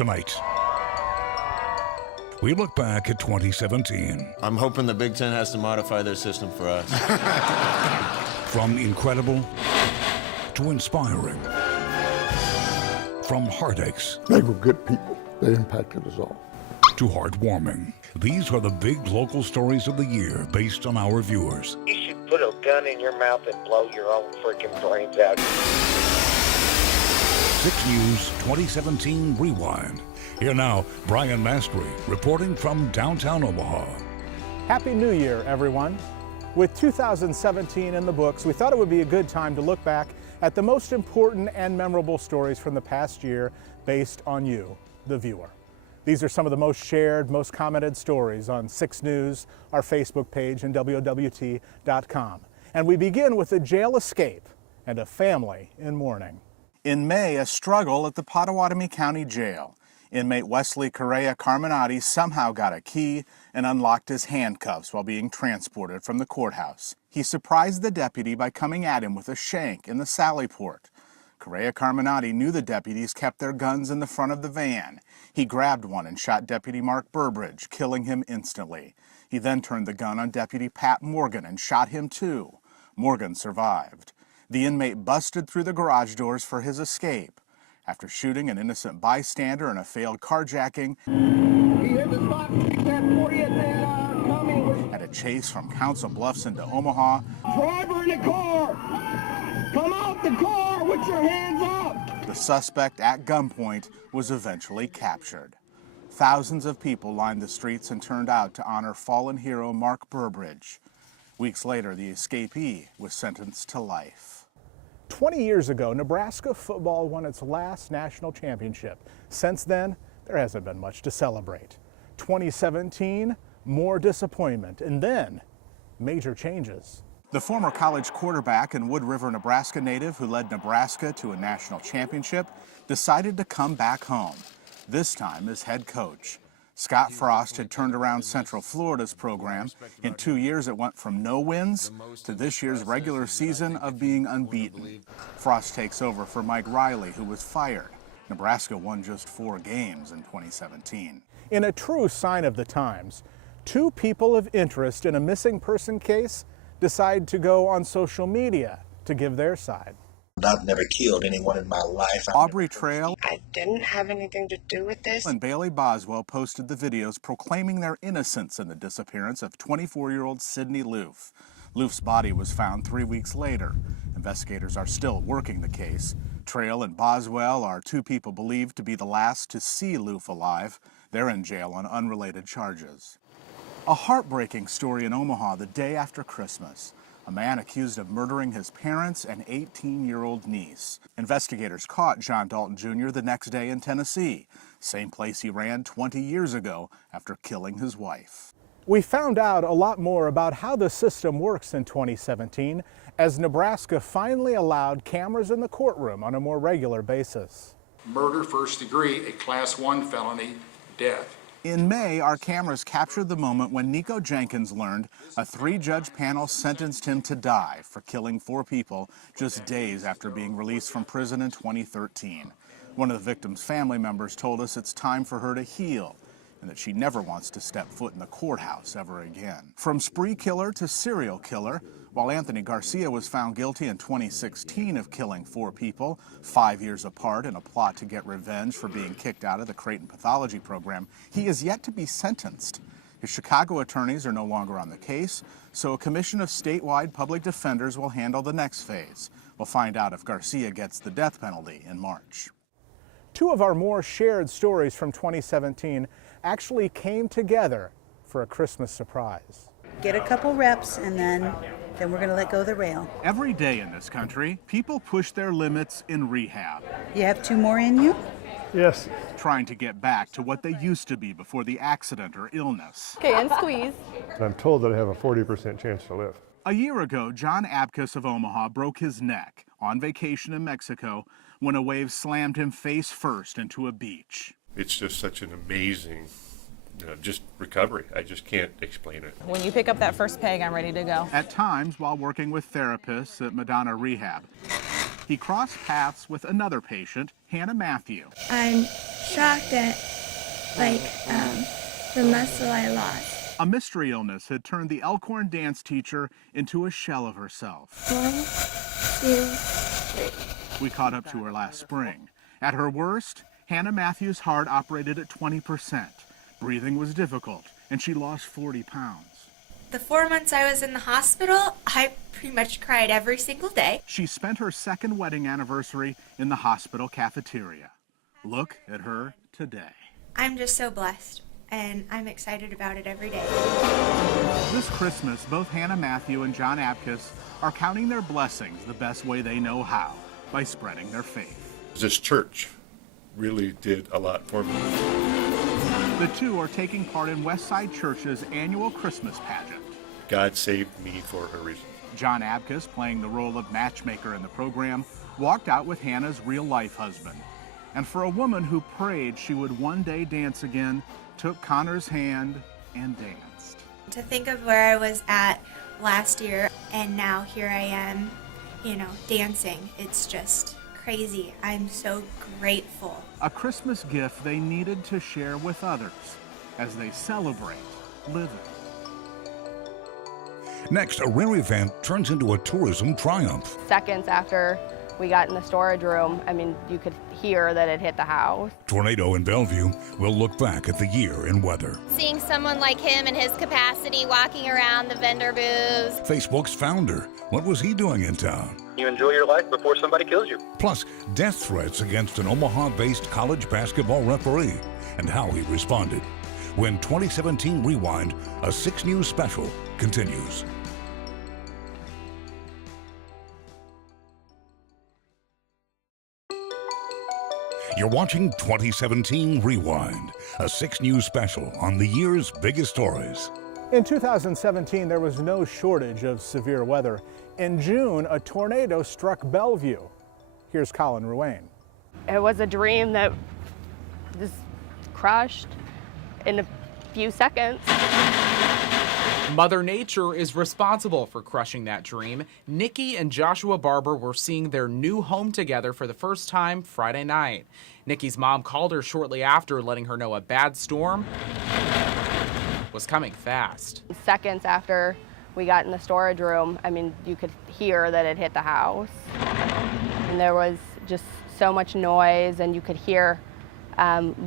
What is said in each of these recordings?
Tonight, we look back at 2017. I'm hoping the Big Ten has to modify their system for us. From incredible to inspiring. From heartaches. They were good people. They impacted us all. To heartwarming. These are the big local stories of the year based on our viewers. You should put a gun in your mouth and blow your own freaking brains out. 6 News 2017 Rewind. Here now, Brian Mastre reporting from downtown Omaha. Happy New Year, everyone. With 2017 in the books, we thought it would be a good time to look back at the most important and memorable stories from the past year based on you, the viewer. These are some of the most shared, most commented stories on 6 News, our Facebook page, and WOWT.com. And we begin with a jail escape and a family in mourning. In May, a struggle at the Pottawatomie County Jail. Inmate Wesley Correa Carminati somehow got a key and unlocked his handcuffs while being transported from the courthouse. He surprised the deputy by coming at him with a shank in the sally port. Correa Carminati knew the deputies kept their guns in the front of the van. He grabbed one and shot Deputy Mark Burbridge, killing him instantly. He then turned the gun on Deputy Pat Morgan and shot him too. Morgan survived. The inmate busted through the garage doors for his escape. After shooting an innocent bystander in a failed carjacking, at a chase from Council Bluffs into Omaha, driver in the car! Come out the car with your hands up! The suspect at gunpoint was eventually captured. Thousands of people lined the streets and turned out to honor fallen hero Mark Burbridge. Weeks later, the escapee was sentenced to life. 20 years ago, Nebraska football won its last national championship. Since then, there hasn't been much to celebrate. 2017, more disappointment, and then major changes. The former college quarterback and Wood River, Nebraska native who led Nebraska to a national championship decided to come back home, this time as head coach. Scott Frost had turned around Central Florida's program. In 2 years, it went from no wins to this year's regular season of being unbeaten. Frost takes over for Mike Riley, who was fired. Nebraska won just 4 games in 2017. In a true sign of the times, 2 people of interest in a missing person case decide to go on social media to give their side. I've never killed anyone in my life. Aubrey Trail I didn't have anything to do with this. and Bailey Boswell posted the videos proclaiming their innocence in the disappearance of 24-year-old Sydney Loof. Loof's body was found 3 weeks later. Investigators are still working the case. Trail and Boswell are 2 people believed to be the last to see Loof alive. They're in jail on unrelated charges. A heartbreaking story in Omaha the day after Christmas. A man accused of murdering his parents and 18-year-old niece. Investigators caught John Dalton Jr. the next day in Tennessee, same place he ran 20 years ago after killing his wife. We found out a lot more about how the system works in 2017 as Nebraska finally allowed cameras in the courtroom on a more regular basis. Murder first degree, a class 1 felony, death. In May, our cameras captured the moment when Nico Jenkins learned a 3-judge panel sentenced him to die for killing 4 people just days after being released from prison in 2013. One of the victim's family members told us it's time for her to heal and that she never wants to step foot in the courthouse ever again. From spree killer to serial killer, while Anthony Garcia was found guilty in 2016 of killing 4 people, 5 years apart in a plot to get revenge for being kicked out of the Creighton pathology program, he is yet to be sentenced. His Chicago attorneys are no longer on the case, so a commission of statewide public defenders will handle the next phase. We'll find out if Garcia gets the death penalty in March. 2 of our more shared stories from 2017 actually came together for a Christmas surprise. Get a couple reps and then we're going to let go of the rail. Every day in this country, people push their limits in rehab. You have 2 more in you? Yes. Trying to get back to what they used to be before the accident or illness. Okay, and squeeze. I'm told that I have a 40% chance to live. A year ago, John Abkus of Omaha broke his neck on vacation in Mexico when a wave slammed him face first into a beach. It's just such an amazing just recovery. I just can't explain it. When you pick up that first peg, I'm ready to go. At times, while working with therapists at Madonna Rehab, he crossed paths with another patient, Hannah Matthew. I'm shocked at, the muscle I lost. A mystery illness had turned the Elkhorn dance teacher into a shell of herself. 1, 2, 3. We caught up to her last spring. At her worst, Hannah Matthews' heart operated at 20%. Breathing was difficult, and she lost 40 pounds. The 4 months I was in the hospital, I pretty much cried every single day. She spent her second wedding anniversary in the hospital cafeteria. Look at her today. I'm just so blessed, and I'm excited about it every day. This Christmas, both Hannah Matthew and John Apkiss are counting their blessings the best way they know how, by spreading their faith. This church really did a lot for me. The two are taking part in Westside Church's annual Christmas pageant. God saved me for a reason. John Apkiss, playing the role of matchmaker in the program, walked out with Hannah's real-life husband. And for a woman who prayed she would one day dance again, took Connor's hand and danced. To think of where I was at last year, and now here I am, dancing, it's just crazy. I'm so grateful. A Christmas gift they needed to share with others as they celebrate living. Next, a rare event turns into a tourism triumph. Seconds after we got in the storage room, you could hear that it hit the house. Tornado in Bellevue will look back at the year in weather. Seeing someone like him in his capacity walking around the vendor booths. Facebook's founder, what was he doing in town? You enjoy your life before somebody kills you. Plus, death threats against an Omaha-based college basketball referee and how he responded. When 2017 Rewind, a 6 News special, continues. You're watching 2017 Rewind, a 6 News special on the year's biggest stories. In 2017, there was no shortage of severe weather. In June, a tornado struck Bellevue. Here's Colin Ruane. It was a dream that just crushed in a few seconds. Mother Nature is responsible for crushing that dream. Nikki and Joshua Barber were seeing their new home together for the first time Friday night. Nikki's mom called her shortly after, letting her know a bad storm was coming fast. Seconds after we got in the storage room, you could hear that it hit the house. And there was just so much noise, and you could hear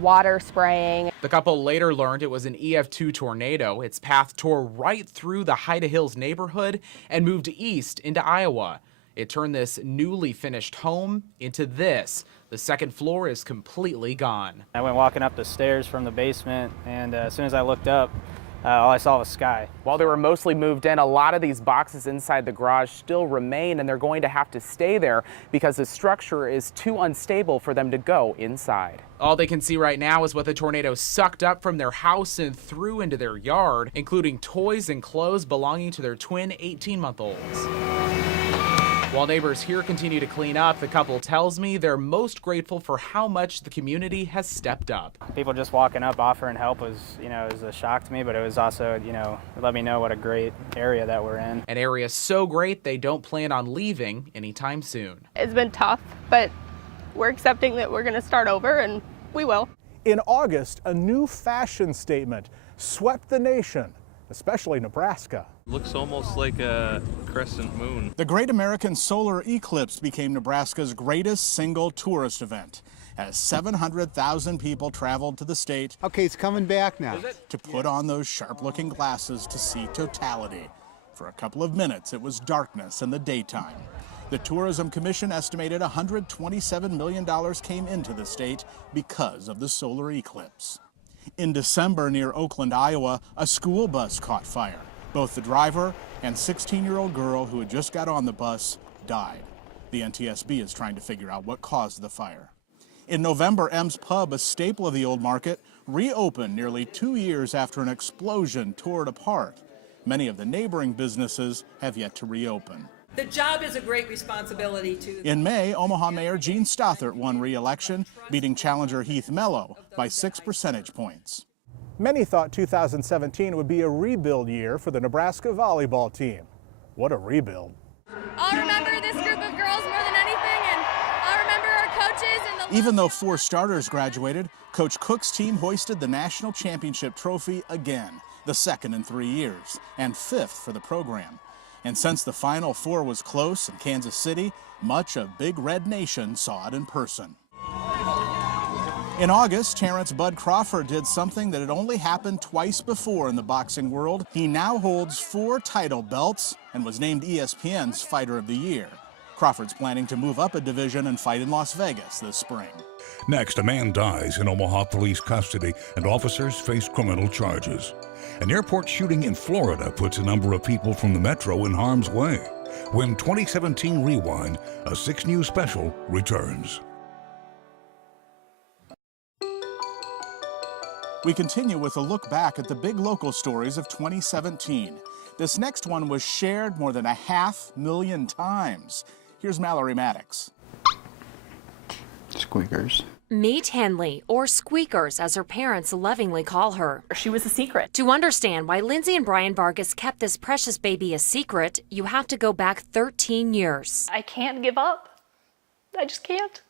water spraying. The couple later learned it was an EF2 tornado. Its path tore right through the Hyda Hills neighborhood and moved east into Iowa. It turned this newly finished home into this. The second floor is completely gone. I went walking up the stairs from the basement, and as soon as I looked up, all I saw was sky. While they were mostly moved in, a lot of these boxes inside the garage still remain, and they're going to have to stay there because the structure is too unstable for them to go inside. All they can see right now is what the tornado sucked up from their house and threw into their yard, including toys and clothes belonging to their twin 18-month-olds. While neighbors here continue to clean up, the couple tells me they're most grateful for how much the community has stepped up. People just walking up offering help was, was a shock to me, but it was also, it let me know what a great area that we're in. An area so great they don't plan on leaving anytime soon. It's been tough, but we're accepting that we're going to start over, and we will. In August, a new fashion statement swept the nation, especially Nebraska. Looks almost like a crescent moon. The Great American Solar Eclipse became Nebraska's greatest single tourist event, as 700,000 people traveled to the state. Okay, it's coming back now. To put on those sharp-looking glasses to see totality. For a couple of minutes, it was darkness in the daytime. The Tourism Commission estimated $127 million came into the state because of the solar eclipse. In December near Oakland, Iowa, a school bus caught fire. Both the driver and 16-year-old girl who had just got on the bus died. The NTSB is trying to figure out what caused the fire. In November, M's Pub, a staple of the old market, reopened nearly 2 years after an explosion tore it apart. Many of the neighboring businesses have yet to reopen. The job is a great responsibility to. In May, Omaha Mayor Gene Stothert won re-election, beating challenger Heath Mello by 6 percentage points. Many thought 2017 would be a rebuild year for the Nebraska volleyball team. What a rebuild. I'll remember this group of girls more than anything, Even though 4 starters graduated, Coach Cook's team hoisted the national championship trophy again, the second in 3 years, and 5th for the program. And since the Final Four was close in Kansas City, much of Big Red Nation saw it in person. In August, Terrence Bud Crawford did something that had only happened twice before in the boxing world. He now holds 4 title belts and was named ESPN's Fighter of the Year. Crawford's planning to move up a division and fight in Las Vegas this spring. Next, a man dies in Omaha police custody and officers face criminal charges. An airport shooting in Florida puts a number of people from the metro in harm's way. When 2017 Rewind, a 6 News special, returns. We continue with a look back at the big local stories of 2017. This next one was shared more than 500,000 times. Here's Mallory Maddox. Squeakers. Meet Henley, or Squeakers as her parents lovingly call her. She was a secret. To understand why Lindsay and Brian Vargas kept this precious baby a secret, you have to go back 13 years. I can't give up. I just can't.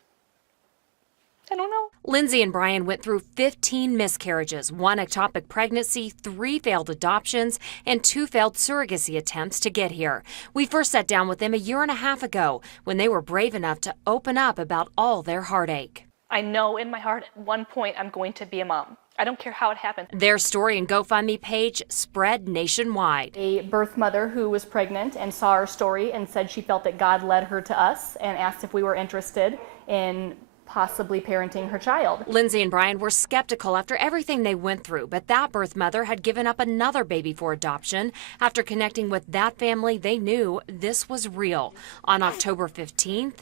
I don't know. Lindsay and Brian went through 15 miscarriages, 1 ectopic pregnancy, 3 failed adoptions, and 2 failed surrogacy attempts to get here. We first sat down with them 1.5 years ago when they were brave enough to open up about all their heartache. I know in my heart at one point I'm going to be a mom. I don't care how it happened. Their story and GoFundMe page spread nationwide. A birth mother who was pregnant and saw our story and said she felt that God led her to us and asked if we were interested in possibly parenting her child. Lindsay and Brian were skeptical after everything they went through, but that birth mother had given up another baby for adoption. After connecting with that family, they knew this was real. On October 15th,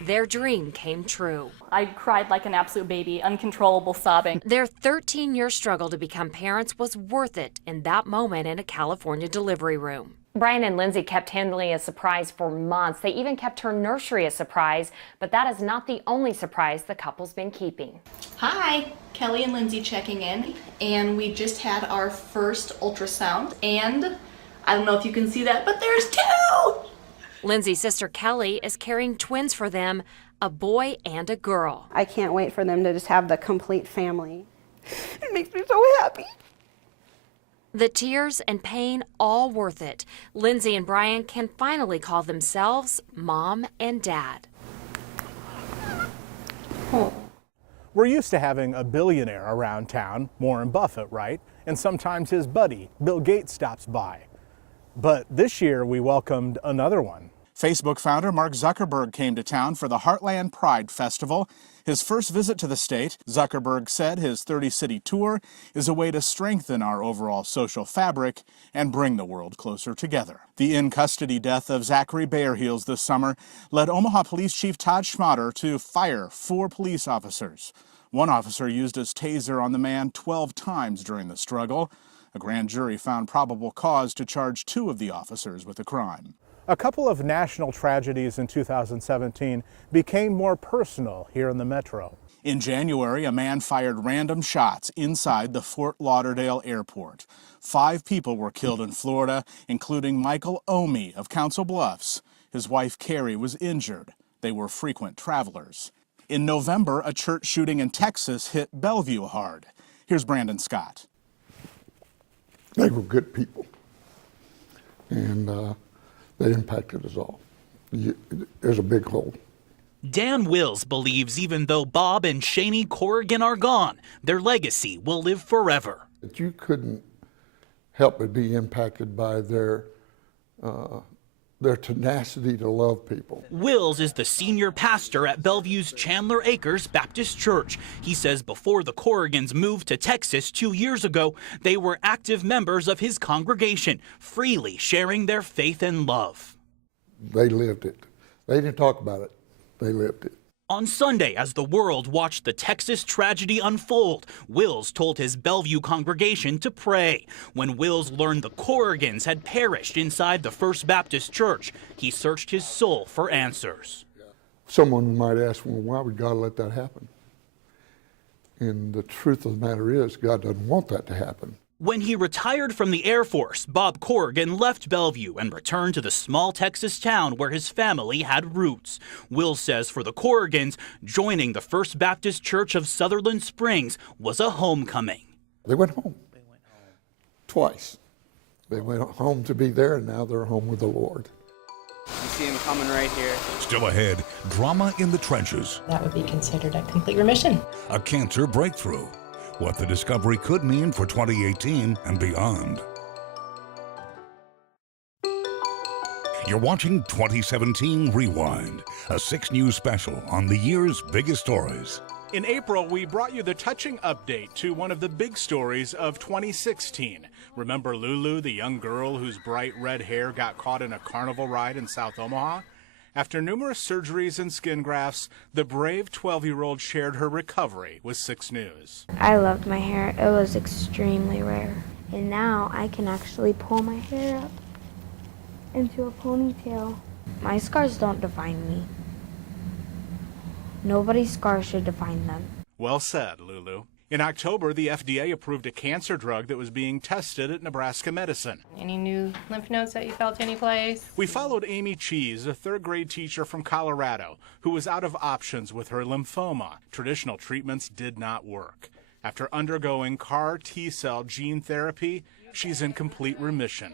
their dream came true. I cried like an absolute baby, uncontrollable sobbing. Their 13-year struggle to become parents was worth it in that moment in a California delivery room. Brian and Lindsay kept Henley a surprise for months. They even kept her nursery a surprise, but that is not the only surprise the couple's been keeping. Hi, Kelly and Lindsay checking in, and we just had our first ultrasound, and I don't know if you can see that, but there's 2! Lindsay's sister Kelly is carrying twins for them, a boy and a girl. I can't wait for them to just have the complete family. It makes me so happy. The tears and pain, all worth it. Lindsay and Brian can finally call themselves mom and dad. We're used to having a billionaire around town, Warren Buffett, right? And sometimes his buddy, Bill Gates, stops by. But this year we welcomed another one. Facebook founder Mark Zuckerberg came to town for the Heartland Pride Festival. His first visit to the state, Zuckerberg said his 30-city tour is a way to strengthen our overall social fabric and bring the world closer together. The in-custody death of Zachary Bearheels this summer led Omaha Police Chief Todd Schmatter to fire 4 police officers. One officer used his taser on the man 12 times during the struggle. A grand jury found probable cause to charge 2 of the officers with the crime. A couple of national tragedies in 2017 became more personal here in the metro. In January, a man fired random shots inside the Fort Lauderdale airport. 5 people were killed in Florida, including Michael Omi of Council Bluffs. His wife Carrie was injured. They were frequent travelers. In November, a church shooting in Texas hit Bellevue hard. Here's Brandon Scott. They were good people, and they impacted us all. There's a big hole. Dan Wills believes even though Bob and Shani Corrigan are gone, their legacy will live forever. That you couldn't help but be impacted by their tenacity to love people. Wills is the senior pastor at Bellevue's Chandler Acres Baptist Church. He says before the Corrigans moved to Texas 2 years ago, they were active members of his congregation, freely sharing their faith and love. They lived it. They didn't talk about it. They lived it. On Sunday, as the world watched the Texas tragedy unfold, Wills told his Bellevue congregation to pray. When Wills learned the Corrigans had perished inside the First Baptist Church, he searched his soul for answers. Someone might ask, well, why would God let that happen? And the truth of the matter is, God doesn't want that to happen. When he retired from the Air Force, Bob Corrigan left Bellevue and returned to the small Texas town where his family had roots. Will says for the Corrigans, joining the First Baptist Church of Sutherland Springs was a homecoming. They went home. Twice. They went home to be there, and now they're home with the Lord. You see him coming right here. Still ahead, drama in the trenches. That would be considered a complete remission. A cancer breakthrough. What the discovery could mean for 2018 and beyond. You're watching 2017 Rewind, a 6 News special on the year's biggest stories. In April, we brought you the touching update to one of the big stories of 2016. Remember Lulu, the young girl whose bright red hair got caught in a carnival ride in South Omaha? After numerous surgeries and skin grafts, the brave 12-year-old shared her recovery with 6 News. I loved my hair. It was extremely rare. And now I can actually pull my hair up into a ponytail. My scars don't define me. Nobody's scars should define them. Well said, Lulu. In October, the FDA approved a cancer drug that was being tested at Nebraska Medicine. Any new lymph nodes that you felt any place? We followed Amy Cheese, a 3rd grade teacher from Colorado, who was out of options with her lymphoma. Traditional treatments did not work. After undergoing CAR T-cell gene therapy, she's in complete remission.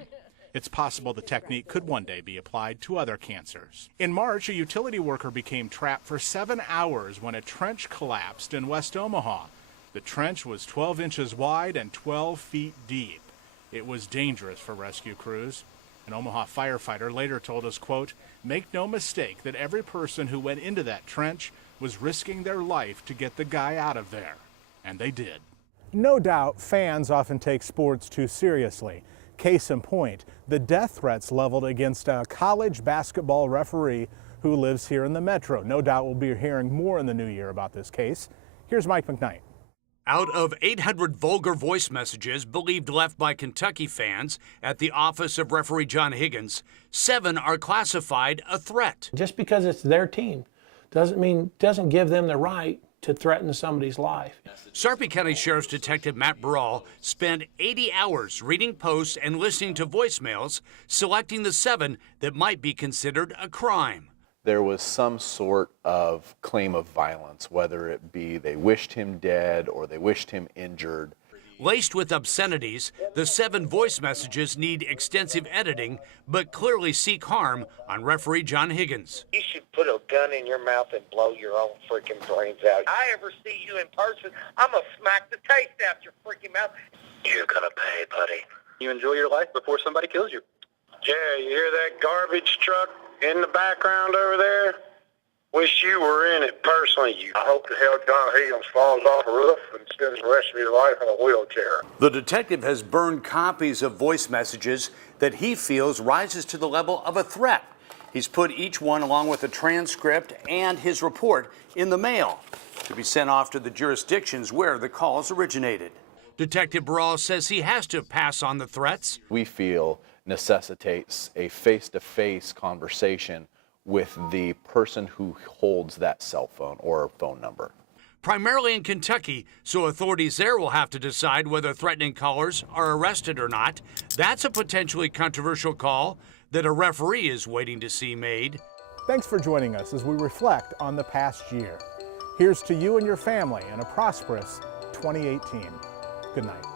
It's possible the technique could one day be applied to other cancers. In March, a utility worker became trapped for 7 hours when a trench collapsed in West Omaha. The trench was 12 inches wide and 12 feet deep. It was dangerous for rescue crews. An Omaha firefighter later told us, quote, "Make no mistake that every person who went into that trench was risking their life to get the guy out of there." And they did. No doubt, fans often take sports too seriously. Case in point, the death threats leveled against a college basketball referee who lives here in the Metro. No doubt we'll be hearing more in the new year about this case. Here's Mike McKnight. Out of 800 vulgar voice messages believed left by Kentucky fans at the office of referee John Higgins, 7 are classified a threat. Just because it's their team doesn't give them the right to threaten somebody's life. Sarpy County Sheriff's Detective Matt Burrell spent 80 hours reading posts and listening to voicemails, selecting the 7 that might be considered a crime. There was some sort of claim of violence, whether it be they wished him dead or they wished him injured. Laced with obscenities, the 7 voice messages need extensive editing, but clearly seek harm on referee John Higgins. You should put a gun in your mouth and blow your own freaking brains out. If I ever see you in person, I'm going to smack the taste out your freaking mouth. You're going to pay, buddy. You enjoy your life before somebody kills you. Yeah, you hear that garbage truck in the background over there? Wish you were in it personally. I hope the hell John Higgins falls off a roof and spends the rest of his life in a wheelchair. The detective has burned copies of voice messages that he feels rises to the level of a threat. He's put each one along with a transcript and his report in the mail to be sent off to the jurisdictions where the calls originated. Detective Burrell says he has to pass on the threats. We feel necessitates a face-to-face conversation with the person who holds that cell phone or phone number. Primarily in Kentucky, so authorities there will have to decide whether threatening callers are arrested or not. That's a potentially controversial call that a referee is waiting to see made. Thanks for joining us as we reflect on the past year. Here's to you and your family and a prosperous 2018. Good night.